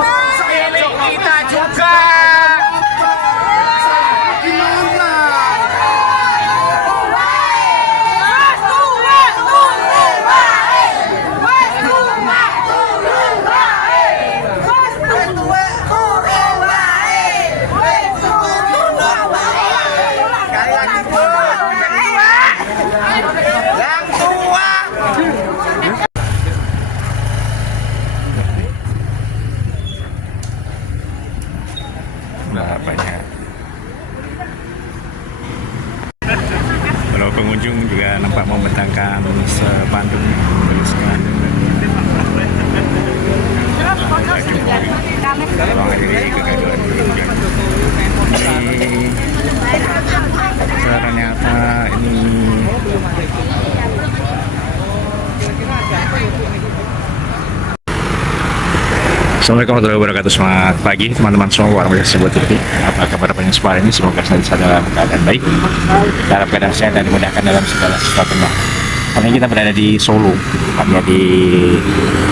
Milik kita juga. Banyak. Kalau pengunjung juga nampak membentangkan spanduk tuliskan mengakhiri kegaduhan berunjang. Ini ternyata ini Assalamualaikum warahmatullahi wabarakatuh. Selamat pagi teman-teman semua warga sebuah TV. Apa kabar pengen semua ini? Semoga selalu dalam keadaan baik, dalam keadaan sehat dan dimudahkan dalam segala sesuatunya. Kali ini kita berada di Solo, tepatnya di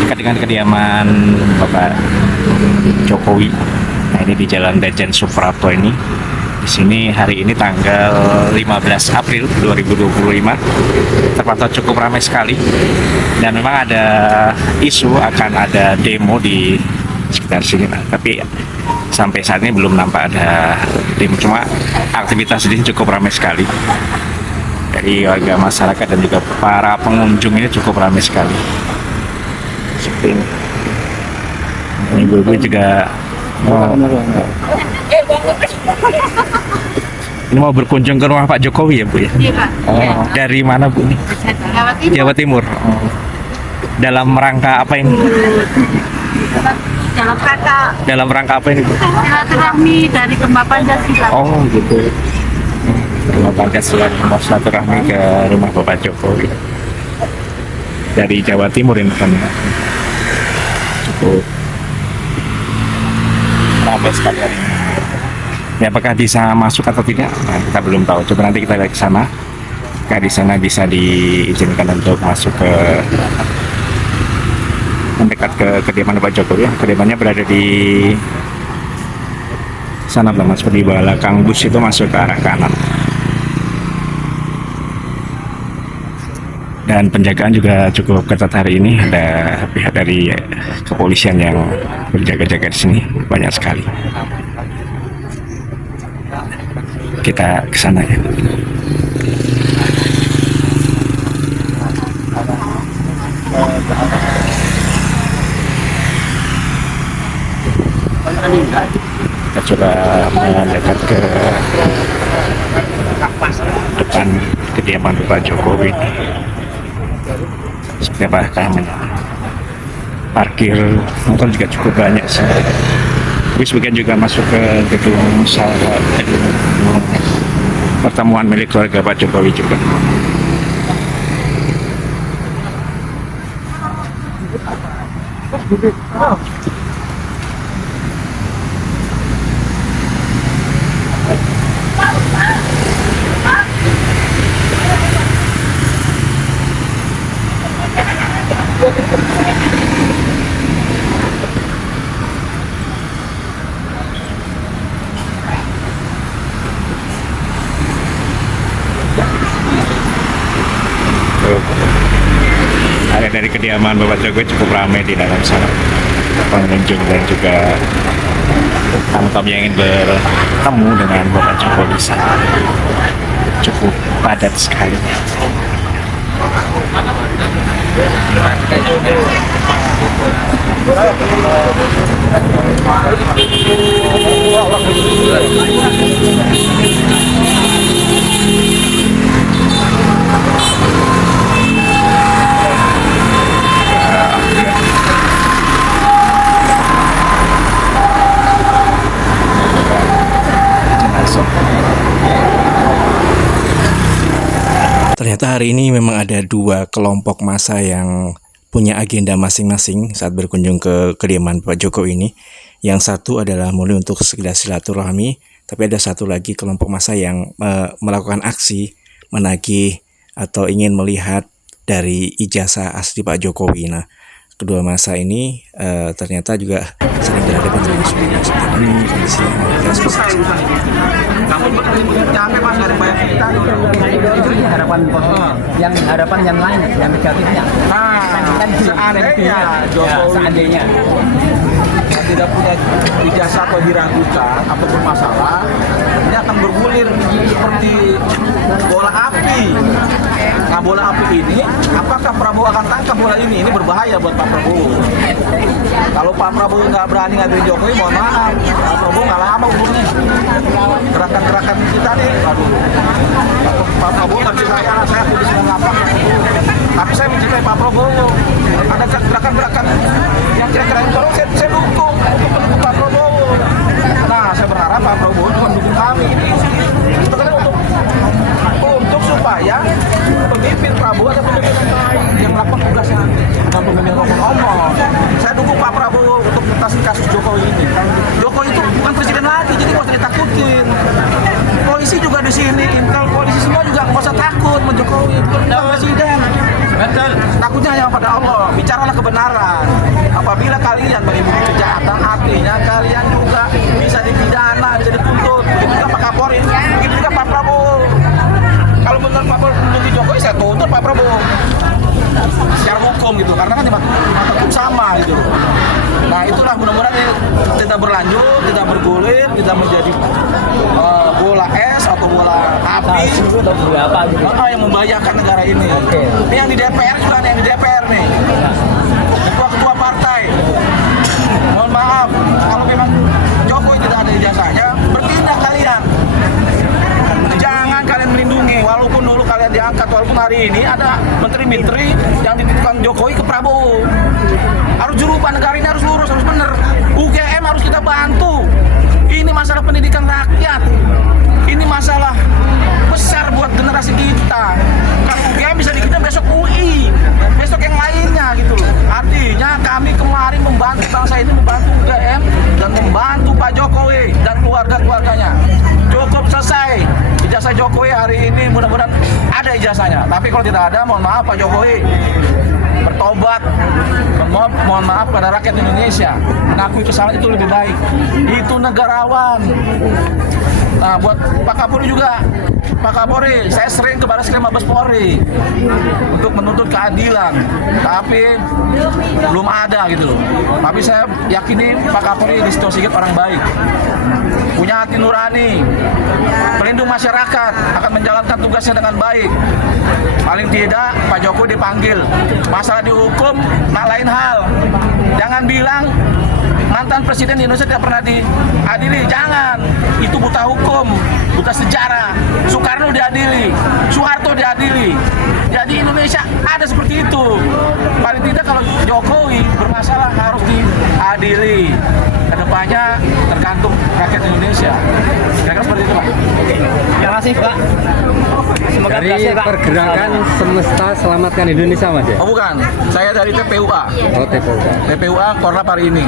dekat dengan kediaman Bapak Jokowi. Nah, ini di Jalan Lejen Suprapto ini. Di sini hari ini tanggal 15 April 2025 terpantau cukup ramai sekali, dan memang ada isu akan ada demo di sekitar sini. Nah, tapi sampai saat ini belum nampak ada demo, cuma aktivitas ini cukup ramai sekali dari warga masyarakat dan juga para pengunjung. Ini cukup ramai sekali seperti ini. Ini ibu-ibu juga ini mau berkunjung ke rumah Pak Jokowi ya, Bu ya? Iya, Pak. Oh, dari mana, Bu? Nih? Jawa Timur. Oh. Dalam rangka apa ini? Dalam rangka apa ini, Bu? Silaturahmi dari Gempa Pancasila. Oh, gitu. Gempa Pancasila, mau silaturahmi ke rumah Bapak Jokowi. Dari Jawa Timur ini kan. Cukup ramai sekali hari ini. Ya, apakah bisa masuk atau tidak? Nah, kita belum tahu. Coba nanti kita lihat ke sana. Apakah di sana bisa diizinkan untuk masuk ke mendekat ke kediaman Pak Jokowi? Ya, kediamannya berada di sana, Mas. Di belakang bus itu masuk ke arah kanan. Dan penjagaan juga cukup ketat hari ini. Ada pihak dari kepolisian yang berjaga-jaga di sini banyak sekali. Kita ke sana ya. Kita coba mendekat ke depan kediaman Bapak Jokowi. Seperti apa keamanan? Parkir motor juga cukup banyak sih. Tapi sebagian juga masuk ke gedung pertemuan milik keluarga Pak Jokowi juga. Area dari kediaman Bapak Jokowi cukup ramai di dalam sana, pengunjung dan juga tamu-tamu yang ingin bertemu dengan Bapak Jokowi sana cukup padat sekali. Ternyata hari ini memang ada dua kelompok massa yang punya agenda masing-masing saat berkunjung ke kediaman Pak Jokowi ini. Yang satu adalah murni untuk sekedar silaturahmi, tapi ada satu lagi kelompok massa yang melakukan aksi menagih atau ingin melihat dari ijazah asli Pak Jokowi. Nah, kedua massa ini ternyata juga sedang berhadapan dengan isu ini kondisi capek mas dari banyak kita harapan yang lain, yang negatifnya. seandainya Seandainya tidak punya ijazah atau diragukan ataupun masalah, ini akan bergulir seperti bola api. Nah, bola api ini, apakah Prabowo akan tangkap bola ini? Ini berbahaya buat Pak Prabowo. Kalau Pak Prabowo nggak berani ngadili Jokowi, mohon maaf, Pak Prabowo nggak lama umurnya. Gerakan-gerakan kita nih, aduh. Pak Prabowo nggak bisa saya tulis dengan lapang. Tapi saya mencintai Pak Prabowo. Ada gerakan-gerakan yang kira-kira yang baru saya dukung untuk mendukung Pak Prabowo. Nah, saya berharap Pak Prabowo juga mendukung kami. Untuk supaya pemimpin Prabowo ada pemimpin yang baik yang melakukan tugasnya, bukan pemimpin ngomong-ngomong. Saya dukung Pak Prabowo untuk mengatasi kasus Jokowi ini. Jokowi itu bukan presiden lagi, jadi nggak usah ditakutin. Polisi juga di sini, intel polisi semua juga nggak usah takut sama Jokowi, bukan presiden. Betul. Takutnya hanya pada Allah. Bicaralah kebenaran. Apabila kalian menimbulkan kejahatan, artinya kalian juga bisa dipidana, bisa dituntut. Begitu juga Pak Kapolri, begitu juga Pak Prabowo. Kalau benar Pak Prabowo menuntut Jokowi, saya tuntut Pak Prabowo secara hukum gitu, karena kan di mata hukum sama gitu. Nah, itulah mudah-mudahan tidak berlanjut, tidak bergulir, tidak menjadi bola es atau bola api yang membahayakan negara ini. Ini yang di DPR juga nih, yang di DPR nih, ketua-ketua partai. Mohon maaf, kalau memang Jokowi tidak ada ijazahnya, berpindah kalian. Jangan kalian melindungi, walaupun dulu kalian diangkat, walaupun hari ini ada menteri-menteri yang dititipkan Jokowi ke Prabowo. Harus dirubah, negara ini harus lurus, harus benar. UGM harus kita bantu. Ini masalah pendidikan rakyat. Ini masalah besar buat generasi kita. Kalau UGM bisa dikita besok UI, besok yang lainnya gitu loh. Artinya kami kemarin membantu bangsa ini, membantu UGM dan membantu Pak Jokowi dan keluarga-keluarganya. Cukup selesai. Ijazah Jokowi hari ini mudah-mudahan ada ijazahnya. Tapi kalau tidak ada, mohon maaf Pak Jokowi, bertobat, mohon maaf pada rakyat Indonesia, mengakui kesalahan itu lebih baik. Itu negarawan. Nah, buat Pak Kapolri juga, Pak Kapolri, saya sering ke Barreskrim Mabes Polri untuk menuntut keadilan, tapi belum ada gitu loh. Tapi saya yakini Pak Kapolri Listio Sigit orang baik, punya hati nurani, pelindung masyarakat, akan menjalankan tugasnya dengan baik. Paling tidak Pak Jokowi dipanggil, masalah dihukum, nah lain hal. Jangan bilang mantan presiden di Indonesia tidak pernah diadili, jangan. Itu buta hukum, buta sejarah. Soekarno diadili, Soeharto diadili. Jadi Indonesia ada seperti itu. Paling tidak kalau Jokowi bermasalah harus diadili. Kedepannya tergantung rakyat Indonesia. Kira-kira seperti itu, Pak. terima kasih Pak. Semoga Dari berhasil, Pak. pergerakan Semesta Selamatkan Indonesia, Mas ya? Oh bukan, saya dari TPUA. Oh, TPUA. TPUA Korlap hari ini.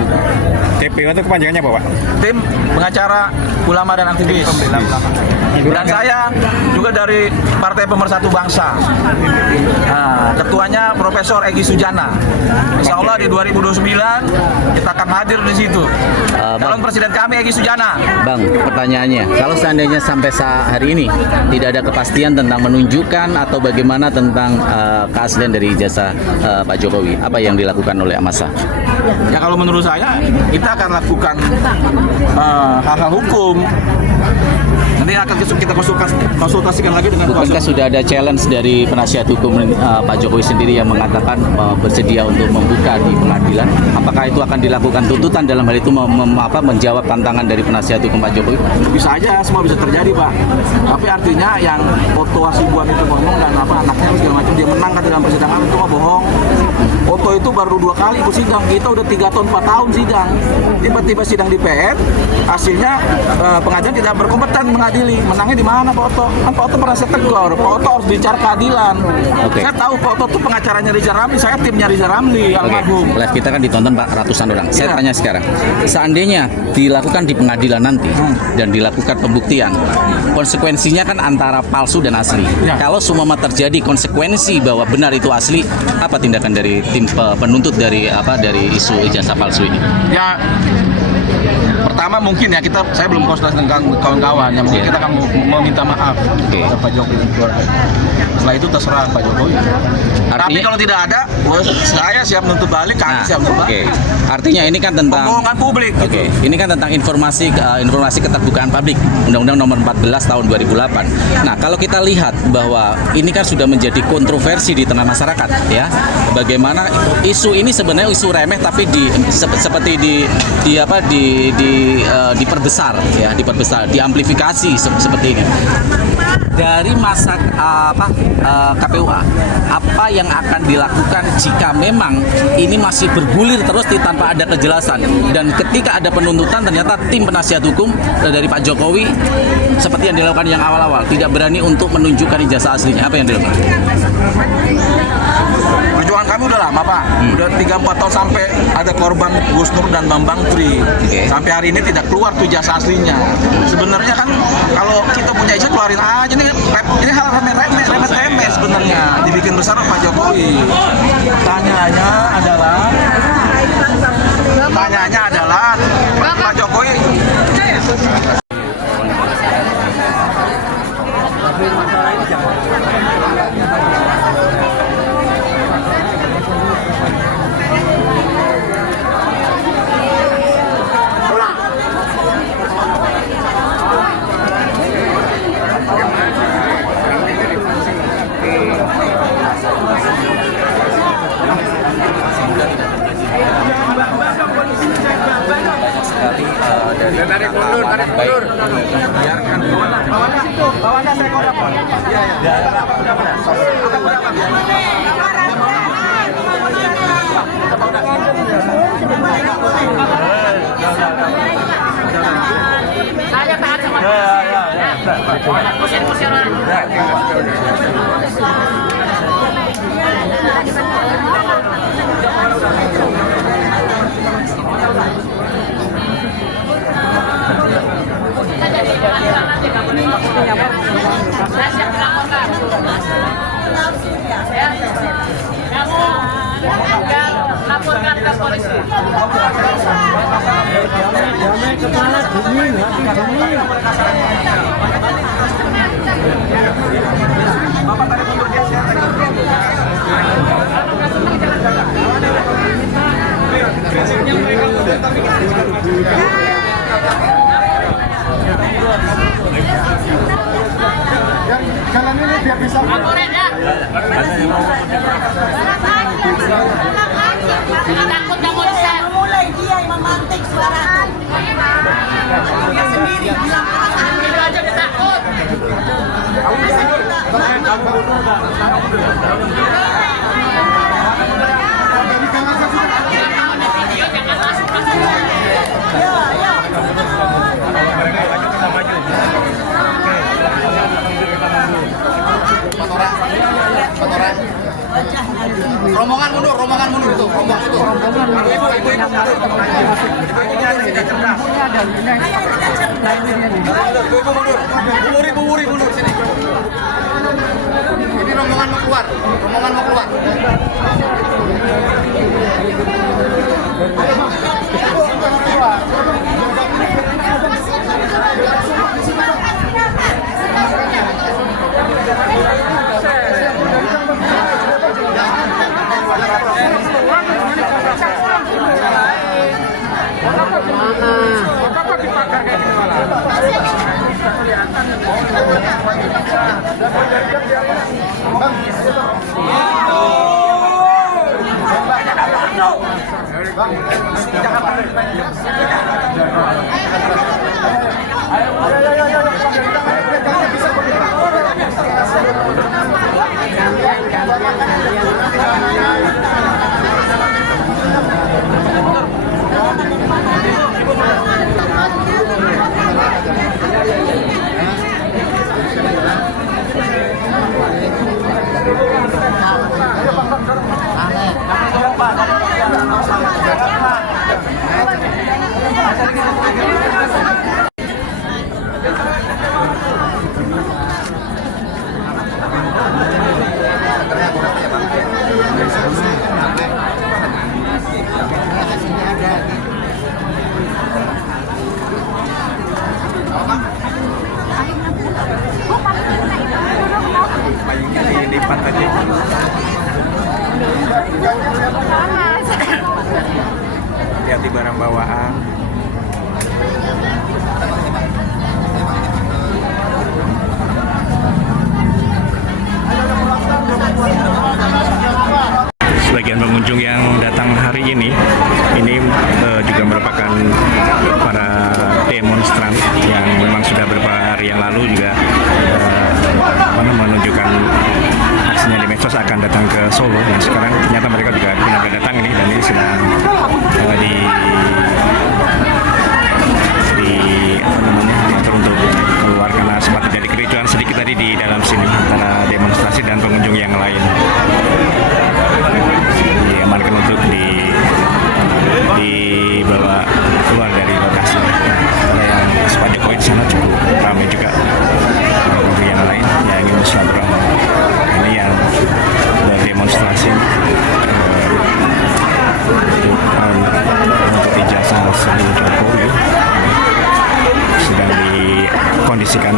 TPU itu kepanjangannya apa, Pak? Tim pengacara ulama dan aktivis. Dan saya juga dari Partai Pemersatu Bangsa. Nah, ketuanya Profesor Egy Sujana. Insya Allah di 2029 kita akan hadir di situ. Calon presiden kami Egy Sujana. Bang, pertanyaannya, kalau seandainya sampai hari ini tidak ada kepastian tentang menunjukkan atau bagaimana tentang keaslian dari ijazah Pak Jokowi, apa yang dilakukan oleh Amasa? Ya kalau menurut saya kita akan lakukan hal-hal hukum. Nanti akan kita konsultasikan lagi dengan Bukankah sudah ada challenge dari penasihat hukum Pak Jokowi sendiri yang mengatakan bersedia untuk membuka di pengadilan? Apakah itu akan dilakukan tuntutan dalam hal itu menjawab tantangan dari penasihat hukum Pak Jokowi? Bisa aja, semua bisa terjadi Pak. Tapi artinya yang foto Hasibuan itu ngomong dan anaknya segala macam dia menang dalam persidangan itu mah bohong. Foto itu baru 2 kali ikut sidang, kita udah 3 tahun 4 tahun sidang. Tiba-tiba sidang di PN, hasilnya pengadilan tidak berkompeten mengadili. Menangnya di mana Pak Oto? Kan Pak Oto pernah saya tegur, Pak Oto harus bicara keadilan. Oke. Saya tahu Pak Oto itu pengacaranya Riza Ramli, saya timnya Riza Ramli almarhum. Live kita kan ditonton Pak ratusan orang. Saya tanya sekarang, seandainya dilakukan di pengadilan nanti dan dilakukan pembuktian, konsekuensinya kan antara palsu dan asli. Ya. Kalau semua terjadi konsekuensi bahwa benar itu asli, apa tindakan dari tim penuntut dari isu ijazah palsu ini? Ya Pertama mungkin ya saya belum konsultasi dengan kawan-kawan yang mungkin Iya. kita akan meminta maaf Oke. kepada Pak Jokowi dan keluarga. Setelah itu terserah Pak Jokowi. Tapi Artinya- kalau tidak ada, saya siap menuntut balik, kami Nah, siap menuntut oke. balik. Artinya ini kan tentang Pembohongan publik. Oke, ini kan tentang informasi keterbukaan publik Undang-Undang Nomor 14 Tahun 2008. Nah, kalau kita lihat bahwa ini kan sudah menjadi kontroversi di tengah masyarakat, ya. Bagaimana isu ini sebenarnya isu remeh tapi seperti diperbesar, ya, diperbesar, diamplifikasi seperti ini. Dari masa KPUA, apa yang akan dilakukan jika memang ini masih bergulir terus tanpa ada kejelasan, dan ketika ada penuntutan ternyata tim penasihat hukum dari Pak Jokowi seperti yang dilakukan yang awal-awal tidak berani untuk menunjukkan ijazah aslinya, apa yang dilakukan? Perjuangan kami udah lama Pak, udah 3-4 tahun sampai ada korban Gus Nur dan Bambang Tri. Oke. Sampai hari ini tidak keluar tuh ijazah aslinya. Sebenarnya kan kalau kita punya ijazah keluarin aja, ini hal remeh-remeh sebenarnya dibikin besar Pak Jokowi. Pertanyaannya adalah Pak Jokowi Saya tahan sama Kusir orang. Saya siap dilaporkan. Ya. Kamu laporkan ke polisi. Laporin ya. Takut nggak mau di-share. Mulai dia yang memantik suara. Dia sendiri bilang Itu aja udah takut. rombongan mundur itu, rombongan itu. Ibu mundur sini. Ini rombongan mau keluar. para demonstran yang memang sudah beberapa hari yang lalu juga menunjukkan aksinya di medsos akan datang ke Solo, dan sekarang ternyata mereka juga benar-benar datang ini, dan ini sedang diatur untuk keluar karena sempat terjadi kericuan sedikit tadi di dalam sini antara demonstrasi dan pengunjung yang lain. Diamankan untuk dibawa keluar dari lokasi. Yang Pak Jokowi di sana cukup ramai juga. Pengunjung yang lain yang ingin bersilaturahmi. Ini yang berdemonstrasi untuk ijazah Presiden Jokowi sedang dikondisikan.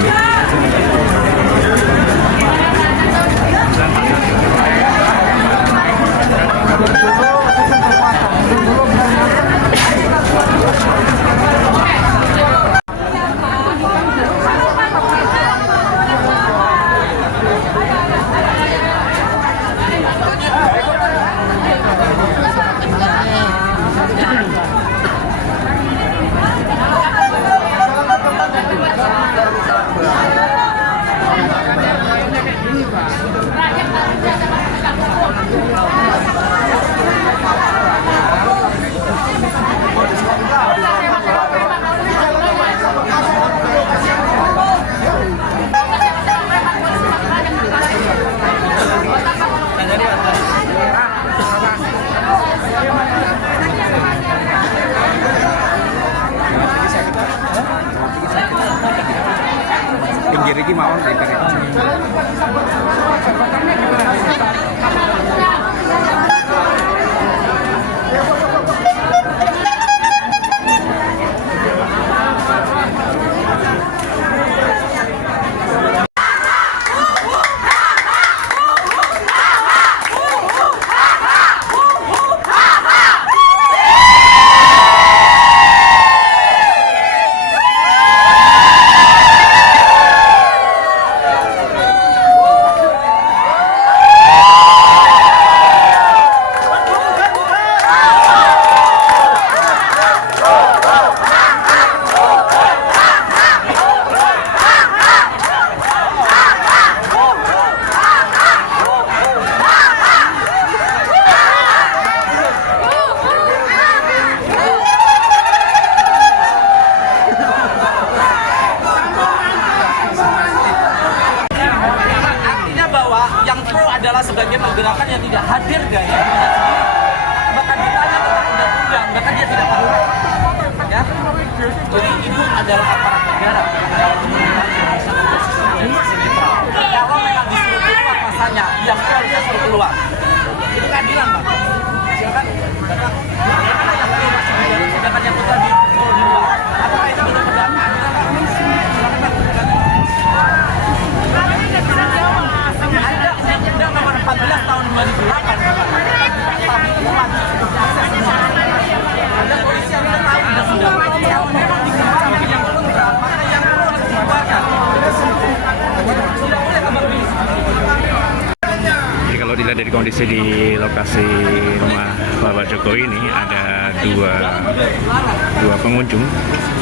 Pinggir iki mawon pinggir. sebagian pergerakan yang tidak hadir dari bahkan ditanya tentang undang-undang, bahkan dia tidak tahu. Ya, jadi itu adalah aparat negara. Kalau memang disuruh keluar masanya, yang harusnya suruh keluar. Itu keadilan, Pak. Silakan. Bagaimana yang perlu masih di dalam, sedangkan yang putra di luar. Apakah itu benar benar keadilan, Pak? Silakan, Pak. Ada Undang-Undang Nomor 14 Tahun 2008, tapi itu wajib diakses semua. Ada polisi yang tahu undang-undang. Kalau memang dikeluarkan yang kontra, maka yang pro harus dikeluarkan. Sudah boleh tambah bis. Jadi kalau dilihat dari kondisi di lokasi rumah Bapak Jokowi ini ada dua pengunjung,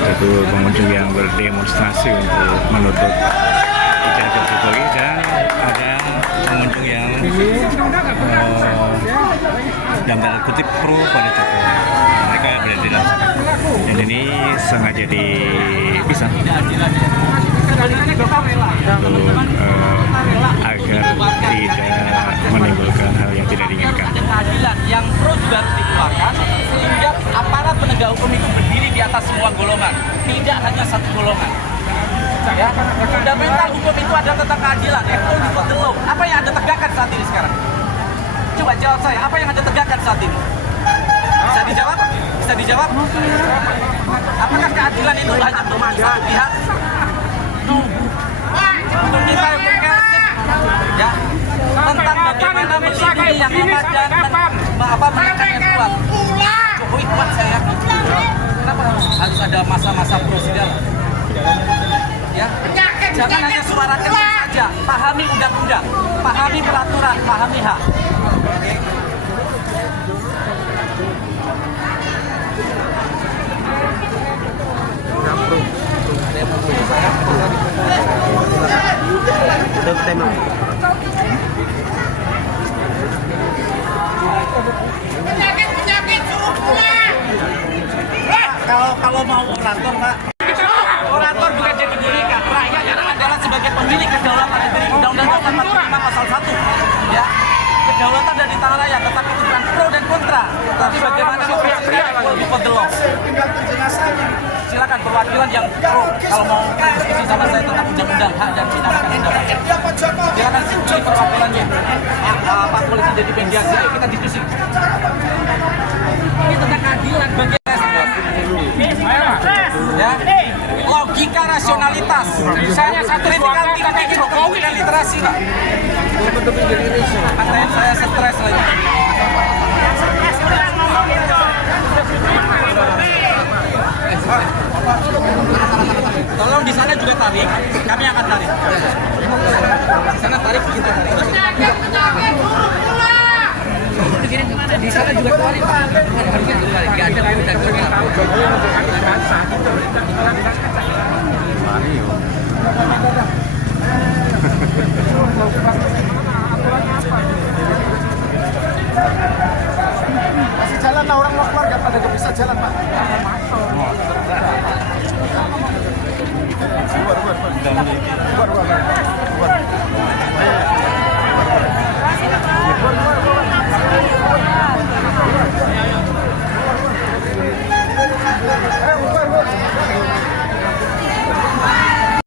yaitu pengunjung yang berdemonstrasi untuk menuntut ijazah Jokowi, dan ada pengunjung yang dalam tanda kutip pro pada Jokowi. Mereka berada di dalam sana. Dan ini sengaja dipisah untuk agar tidak menimbulkan hal yang tidak diinginkan. Ada keadilan yang pro juga harus dikeluarkan sehingga aparat penegak hukum itu berdiri di atas semua golongan, tidak hanya satu golongan. Ya, fundamental hukum itu adalah tentang keadilan, equality for the law. Apa yang Anda tegakkan saat ini sekarang? Coba jawab saya, apa yang Anda tegakkan saat ini? Bisa dijawab? Bisa dijawab? Apakah keadilan itu hanya untuk satu pihak? Untuk kita yang berkreatif, ya, tentang bagaimana melindungi yang lemah dan menekan yang kuat. Jokowi kuat, saya yakin. Kenapa harus ada masa-masa prosedur? Ya, jangan hanya suara kencang saja. Pahami undang-undang, pahami peraturan, pahami hak. Oke. kalau mau orator, Pak. Orator bukan jadi boneka. Rakyat adalah sebagai pemilik kedaulatan negeri. Undang-Undang Dasar 45 pasal 1. Ya. Kedaulatan ada di tangan rakyat, tetapi itu bukan pro dan kontra. Tapi bagaimana before the law. Silakan perwakilan yang pro kalau mau diskusi sama saya tentang undang-undang hak dan cita undang-undang. Silakan pilih perwakilannya. Pak polisi jadi mediasi, ayo kita diskusi. Ini tentang keadilan bagi ya, logika rasionalitas. Misalnya satu kritikal tinggi Jokowi dan literasi, Pak. Katanya saya stres lagi. Tolong di sana juga tarik, kami akan tarik. Di sana tarik, kita tarik. Di sana juga tarik, Pak. Harusnya tarik, nggak ada koordinatornya. Masih jalan lah, orang mau keluar nggak pada bisa jalan, Pak. Keluar.